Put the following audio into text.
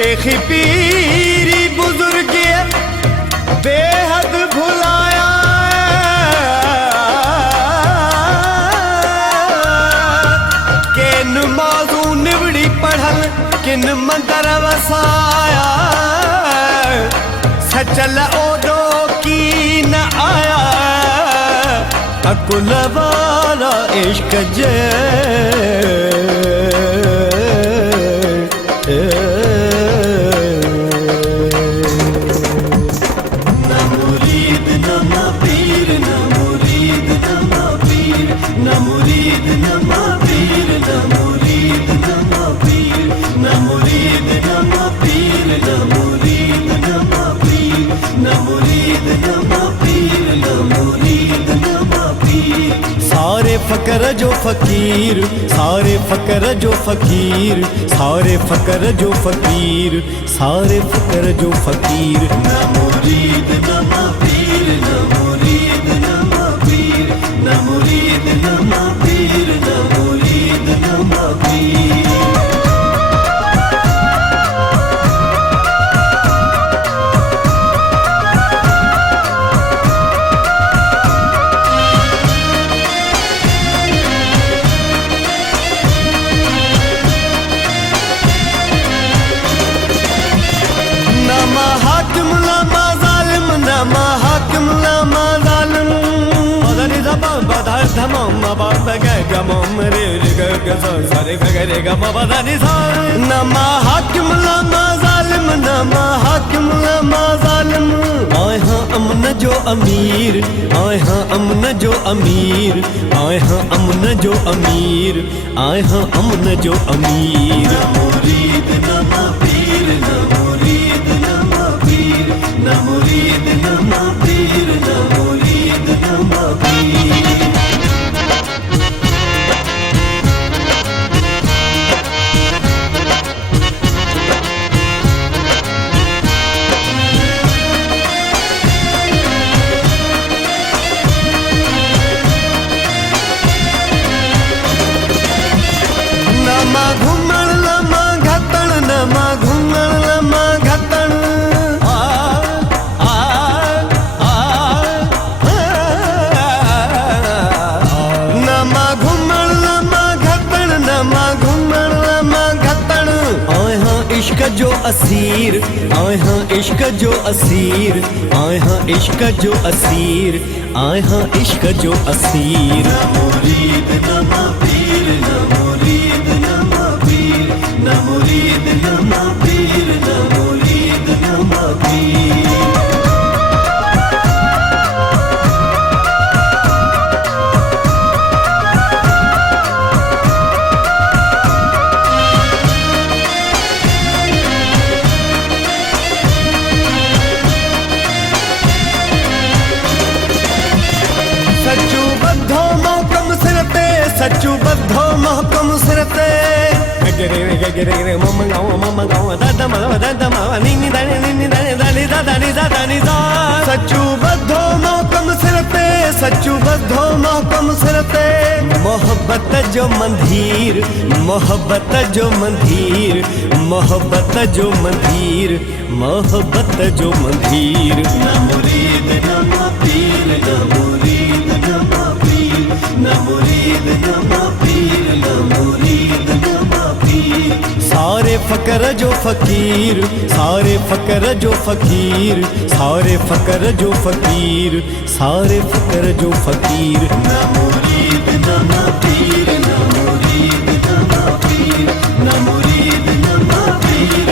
शेखी पीरी बुजुर्ग बेहद भुलाया, किन मौजू निवड़ी पढ़ल किन मंदर वसाया, सचल ओदो की न आया अकुल वाला इश्क जे। सारे फकर जो फकीर, सारे फकर जो फकीर, सारे फकर जो फकीर, सारे फकर जो फकीर। न मुरीद न पीर, न मुरीद न पीर, न मुरीद न पीर, न मुरीद न पीर। नमा हाकिम लमा जालिम, नमा हाकिम लमा जालिम। आए हाँ अमन जो अमीर, आए हाँ अमन जो अमीर, आए हाँ अमन जो अमीर, आए हाँ अमन जो अमीर। न मुरीद न पीर, न मुरीद न पीर, न मुरीद न पीर, न मुरीद न पीर। नमा घुमण लमा घतण, नमा घुमण लमा घतण। नमा घुमण लमा घतण, नमा घुमण लमा घतण। आए हाँ इश्क जो असीर, आए हाँ इश्क जो असीर, आए हाँ इश्क जो असीर, आए हाँ इश्क जो असीर। न मुरीद न पीर, न मुरीद न पीर, न मुरीद न पीर, न मुरीद न पीर। सच्चू बद्धो महकम सिरते, सच्चू बद्धो महकम सिरते। गगरे गगरे मम गाँव दादा मावा दादा मावा नीनी दानी नीनी दानी दानी दादा नी दादा नी दा। सच्चू बद्धो महकम सिरते, सच्चू बद्धो महकम सिरते। मोहब्बत जो मंधीर, मोहब्बत जो मंधीर, मोहब्बत जो मंधीर, मोहब्बत जो मंधीर। न मुरीद न पीर, न मुरीद न पीर, न मुरीद न पीर, न मुरीद न पीर। सारे फकर जो फकीर, सारे फकर जो फकीर, सारे फकर जो फकीर, सारे फकर जो फकीर। न मुरीद न पीर, न मुरीद न पीर, न मुरीद न पीर।